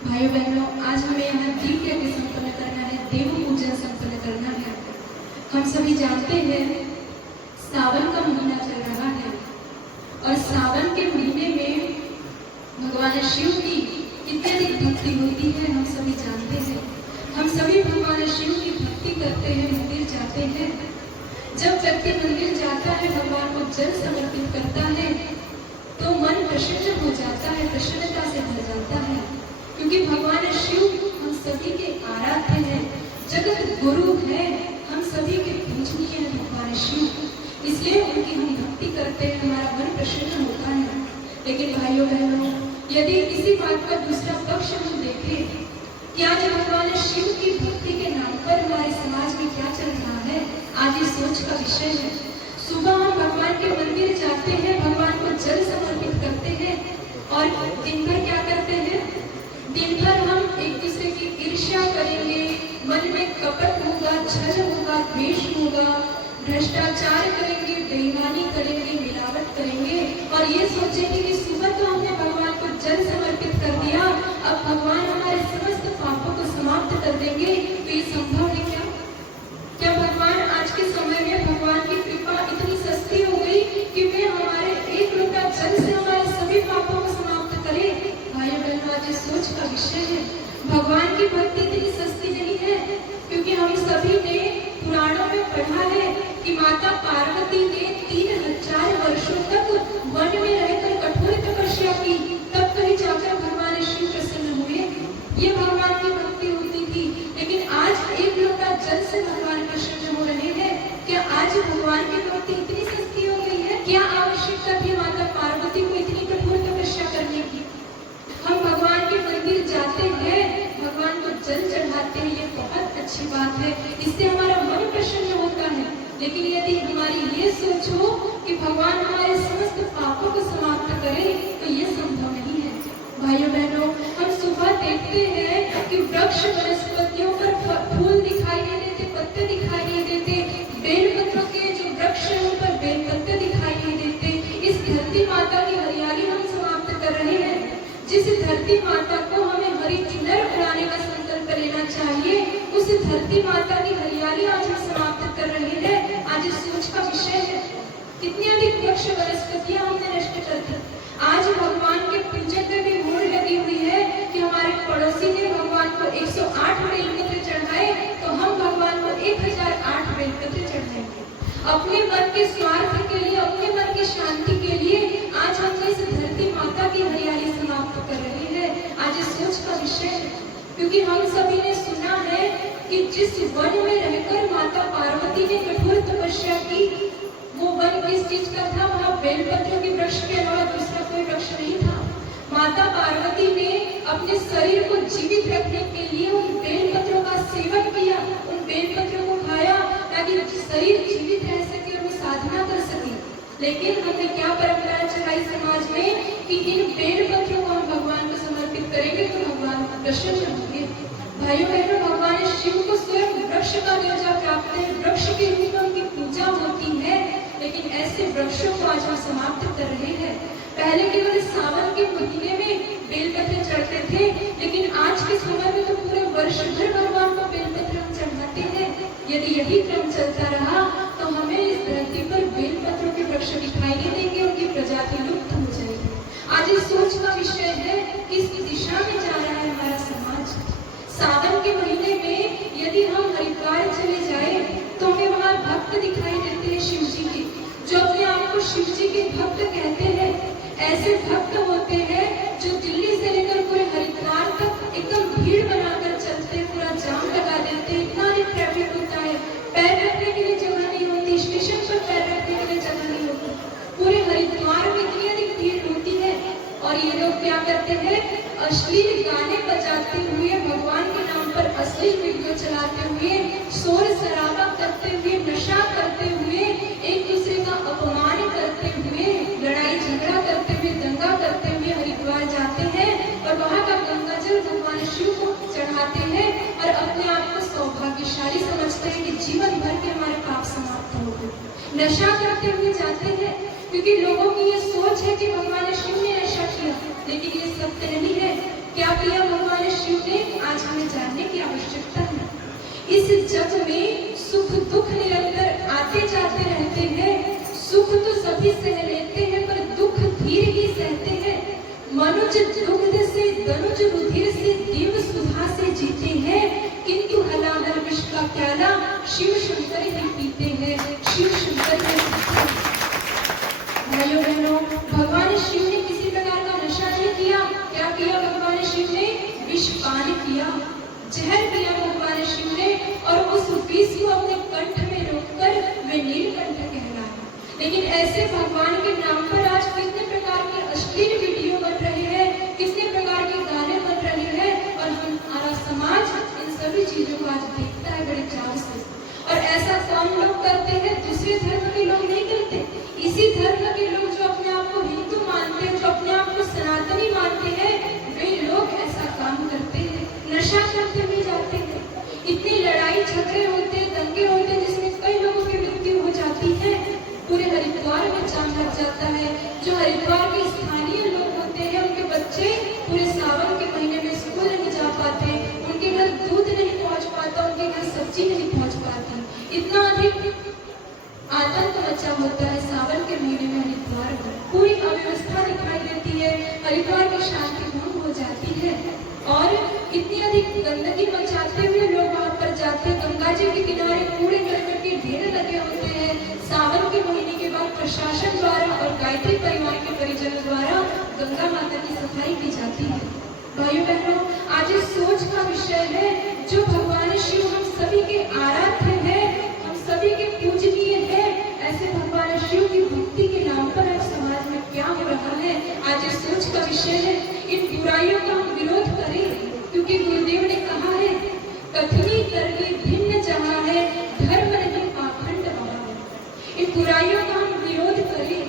भाइयों बहनों, आज हमें यहाँ दीप यज्ञ संपन्न करना है, देव पूजन संपन्न करना है। हम सभी जानते हैं सावन का महीना चल रहा है और सावन के महीने में भगवान शिव की कितनी अधिक भक्ति होती है हम सभी जानते हैं। हम सभी भगवान शिव की भक्ति करते हैं, मंदिर जाते हैं। जब व्यक्ति मंदिर जाता है, भगवान को जल समर्पित करता है तो मन प्रसन्न हो जाता है, प्रसन्नता से भर जाता है, क्योंकि भगवान शिव हम सभी के आराध्य हैं, जगत गुरु है, हम सभी के पूजनीय हैं भगवान शिव। इसलिए उनकी हम भक्ति करते हैं, हमारा मन प्रसन्न होता है। लेकिन भाइयों बहनों, यदि इसी बात का दूसरा पक्ष हम देखें कि आज भगवान शिव की भक्ति के नाम पर हमारे समाज में क्या चल रहा है, आज इस सोच का विषय है। सुबह हम भगवान के मंदिर जाते हैं, भगवान को जल समर्पित करते हैं और दिन भर क्या करते हैं? दिन भर हम एक दूसरे की ईर्ष्या करेंगे, मन में कपट होगा, छल होगा, द्वेष होगा, भ्रष्टाचार करेंगे, बेईमानी करेंगे, मिलावट करेंगे और ये सोचेंगे कि सुबह तो हमने भगवान को जल समर्पित कर दिया, अब भगवान हमारे समस्त पापों को समाप्त कर देंगे। तो ये संभव है क्या? क्या भगवान आज के समय में भगवान की कृपा इतनी सस्ती हो गई कि वे हमारे एक लोटा जल से हमारे सभी पापों को समाप्त करे? भाइयों बहनों, आज इस सोच का विषय है। भगवान की भक्ति इतनी सस्ती नहीं है, क्योंकि हम सभी ने पुराणों में पढ़ा है कि माता पार्वती ने 3000 वर्षों तक वन में रहकर कठोर तपस्या की, तब कहीं जाकर भगवान शिव प्रसन्न हुए। ये भगवान की भक्ति होती थी। लेकिन आज एक लोटा जल से भगवान प्रसन्न हो रहे हैं। क्या आज भगवान की भक्ति इतनी सस्ती हो गई है? क्या आवश्यकता थी माता पार्वती को इतनी कठोर तपस्या करने की? हम भगवान के मंदिर जाते हैं, भगवान को जल चढ़ाते हैं, ये बहुत अच्छी बात है, इससे हमारा मन प्रसन्न होता है। लेकिन यदि हमारी ये सोच हो कि भगवान हमारे समस्त पापों को समाप्त करे, तो ये संभव नहीं है। भाइयों बहनों, हम सुबह देखते हैं कि वृक्ष वनस्पतियों पर फूल दिखाई नहीं देते, पत्ते दिखाई नहीं देते, बेलपत्रों के जो वृक्ष हैं उन पर बेलपत्ते दिखाई नहीं देते। इस धरती माता की हरियाली हम समाप्त कर रहे हैं। जिस धरती माता को हमें हरी चुनर बनाने का संकल्प लेना चाहिए, उस धरती माता की हरियाली आज हम समाप्त कर रहे हैं। आज इस सोच का विषय है। कितनी अधिक वृक्ष वनस्पतियां हमने नष्ट कर दी। आज भगवान के पूजन में भी होड़ लगी हुई है कि हमारे पड़ोसी ने भगवान को 108 बेलपत्र चढ़ाए, तो हम भगवान को 1008 बेलपत्र चढ़ाएंगे। अपने मन के स्वार्थ के लिए, अपने मन की शांति के लिए आज हम इस धरती माता की हरियाली समाप्त कर रहे हैं। आज इस सोच का विषय है, क्योंकि हम सभी ने सुना है कि जिस वन में रहकर माता पार्वती ने कठोर तपस्या की, वो वन किस चीज का था? वहाँ बेलपत्रों के वृक्ष के अलावा दूसरा कोई वृक्ष नहीं था। माता पार्वती ने अपने शरीर को जीवित रखने के लिए उन बेलपत्रों का सेवन किया, उन बेलपत्रों को खाया, ताकि शरीर जीवित रह सके और वो साधना कर सके। लेकिन हमने क्या परंपरा चलाई समाज में कि इन बेलपत्रों को हम भगवान को समर्पित करेंगे तो भगवान प्रसन्न होंगे। भाइयों बहनों, भगवान शिव को स्वयं वृक्ष का दर्जा प्राप्त है, वृक्ष के रूप में उनकी पूजा होती है। लेकिन ऐसे वृक्षों को आज हम समाप्त कर रहे हैं। पहले केवल सावन के महीने में बेलपत्र चढ़ते थे, लेकिन आज के समय में तो पूरे वर्ष भर भगवान को बेलपत्र हम चढ़ाते हैं। यदि यही क्रम चलता रहा तो हमें इस धरती पर बेलपत्रों के वृक्ष दिखाई नहीं देंगे, उनकी प्रजाति लुप्त हो जाएगी। आज इस सोच का विषय है कि इस दिशा में जा रहा है हमारा समाज। सावन के महीने में यदि हम हरिद्वार चले जाए तो हमें वहाँ भक्त दिखाई देते हैं शिव जी के, जो अपने आप को शिव जी के भक्त कहते हैं। ऐसे भक्त होते हैं जो दिल्ली से लेकर पूरे हरिद्वार तक एकदम भीड़ बनाकर चलते हैं, पूरा जाम लगा देते हैं, इतना ही ट्रैफिक होता है, पैर रखने के लिए जगह नहीं होती, स्टेशन पर पैर रखने के लिए जगह नहीं होती, पूरे हरिद्वार में इतनी अधिक भीड़ होती है। और ये लोग क्या करते हैं? अश्लील गाने बजाते हुए, भगवान के नाम पर अश्लील वीडियो चलाते हुए, शोर शराबा करते हुए, नशा करते हुए, एक दूसरे का अपमान करते हुए, लड़ाई झगड़ा करते हुए, दंगा करते हुए हरिद्वार जाते हैं और वहाँ का गंगा जल भगवान शिव को चढ़ाते हैं और अपने आप को सौभाग्यशाली समझते हैं कि जीवन भर के हमारे पाप समाप्त हो गए। नशा करते हुए जाते हैं, क्योंकि लोगों की ये सोच है कि भगवान शिव ने ऐसा किया, लेकिन ये सत्य नहीं है। क्या किया भगवान आज हमें जानने की आवश्यकता है। इस जग में सुख दुख निरंतर आते जाते रहते हैं। सुख तो सभी सह लेते हैं पर दुख धीर ही सहते हैं। मनुज दुग्ध से दनुज रुधिर से दिव्य सुधा से जीते हैं, किंतु हलाहल विष का प्याला शिव शंकर ही पीते हैं, शिव शंकर ही पीते हैं। भाइयों बहनों, भगवान शिव ने किसी प्रकार का नशा नहीं किया। क्या किया भगवान शिव ने? विष पान किया, जहर पिया भगवान शिव ने, और उस विष को अपने कंठ में रोककर वे नीलकंठ कहलाए। लेकिन ऐसे भगवान के नाम पर आज कितने प्रकार के अश्लील वीडियो बन रहे हैं, कितने प्रकार के गाने बन रहे हैं, और हमारा समाज इन सभी चीजों को आज देखता है बड़े चाव से। और ऐसा कौन लोग करते हैं? दूसरे धर्म के लोग नहीं करते। इसी धर्म के लोग जो अपने आप को हिंदू मानते हैं, जो अपने आप को सनातनी मानते हैं, वे लोग ऐसा काम करते हैं, नशा करते हुए जाते हैं। इतनी लड़ाई झगड़े होते, दंगे होते, जिसमें कई लोगों की मृत्यु हो जाती है। पूरे हरिद्वार में जाम लग जाता है। जो हरिद्वार के स्थानीय लोग होते हैं, उनके बच्चे पूरे सावन के महीने में स्कूल नहीं जा पाते, उनके घर दूध नहीं पहुंच पाता, उनके घर सब्जी नहीं पहुंच पाती। इतना अधिक आतंक मचा होता है सावन के महीने में हरिद्वार में। पूरी अव्यवस्था दिखाई देती है, हरिद्वार की शांति भंग हो जाती है, और इतनी अधिक गंदगी मचाते हुए लोग वहां पर जाते हैं। गंगा जी के किनारे कूड़े करकट के ढेर लगे होते हैं। सावन के महीने के बाद प्रशासन द्वारा और गायत्री परिवार के परिजनों द्वारा गंगा माता की सफाई की जाती है। भाइयों बहनों, आज इस सोच का विषय है, जो भगवान शिव हम सभी के आराध्य हैं, हम सभी के पूजनीय हैं, ऐसे भगवान शिव की भक्ति के नाम पर आज समाज में क्या हो रहा है, आज इस सोच का विषय है। इन बुराइयों का हम विरोध करें, क्योंकि गुरुदेव ने कहा है, कथनी करके भिन्न जहाँ है, धर्म नहीं पाखंड वहाँ है। इन बुराइयों का हम विरोध करें।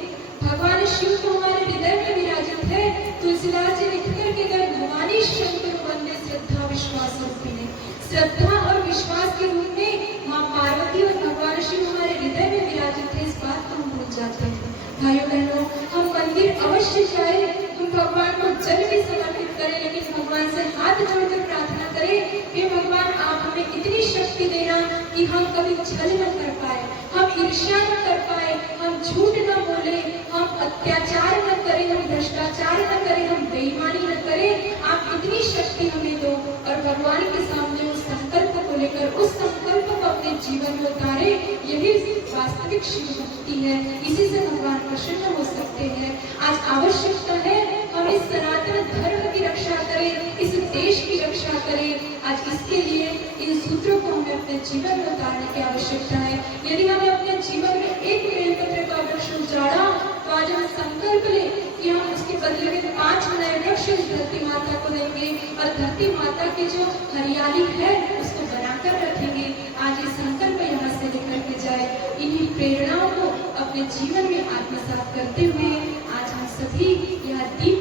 भगवान शिव तो हमारे हृदय में विराजित है। तुलसीदास जी लिख करके गए, भवानी शंकर वंदे श्रद्धा विश्वास रूपिणे। श्रद्धा और विश्वास के रूप में माँ पार्वती और भगवान शिव हमारे हृदय में विराजित है, इस बात को हम भूल जाते हैं। भाइयों बहनों, हम मंदिर अवश्य जाए, हम भगवान को जल भी समर्पित करें, लेकिन भगवान से हाथ जोड़कर प्रार्थना करें, हे भगवान आप हमें इतनी शक्ति देना कि हम कभी छल न कर पाए, हम ईर्ष्या न कर पाए, हम झूठ न बोले, हम अत्याचार न करें, हम भ्रष्टाचार न करें, हम बेईमानी न करें। आप इतनी शक्ति हमें दो, और भगवान के सामने उस संकल्प को लेकर उस संकल्प को अपने जीवन में उतारे। यही वास्तविक शिव भक्ति है, इसी से भगवान प्रसन्न हो सकते हैं। आज आवश्यकता है हम इस सनातन धर्म की रक्षा करें, इस देश की रक्षा करें। आज इसके लिए इन सूत्रों को हमें अपने जीवन में उतारने की आवश्यकता है। यदि हमें अपने जीवन में एक बेलपत्र का वृक्ष उजाड़ा, तो आज हम संकल्प लें कि हम उसके बदले में 5 नए वृक्ष इस धरती माता को देंगे, और धरती माता की जो हरियाली है उसको बनाकर रखेंगे। आज ये संकल्प यहाँ से लेकर के जाए। इन्हीं प्रेरणाओं को अपने जीवन में आत्मसात करते हुए आज हम सभी यह दीप